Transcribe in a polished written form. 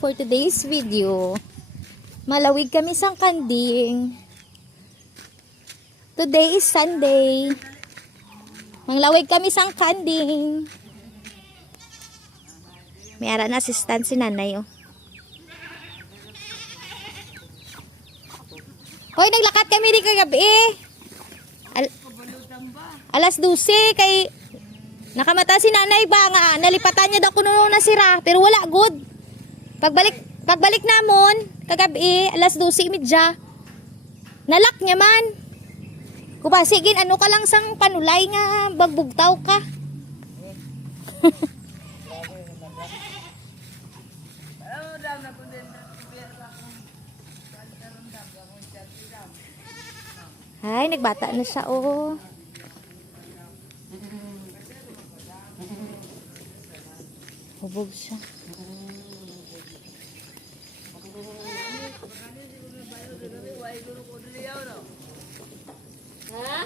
for today's video. Malawig kami sang kanding. Today is Sunday. Manglawig kami sang kanding. May ara na assistant si nanay, oh. Hoy, naglakat kami di kagabi. Alas 12 kay nakamata si nanay ba nga nalipatan niya daw kuno na sira pero wala good. Pagbalik namon kagabi alas 12:30. Nalak niya man. Kuba sige ano ka lang sang panulay nga bagbugtaw ka. Ay, nagbata na siya, oh. Hubog siya. Ha?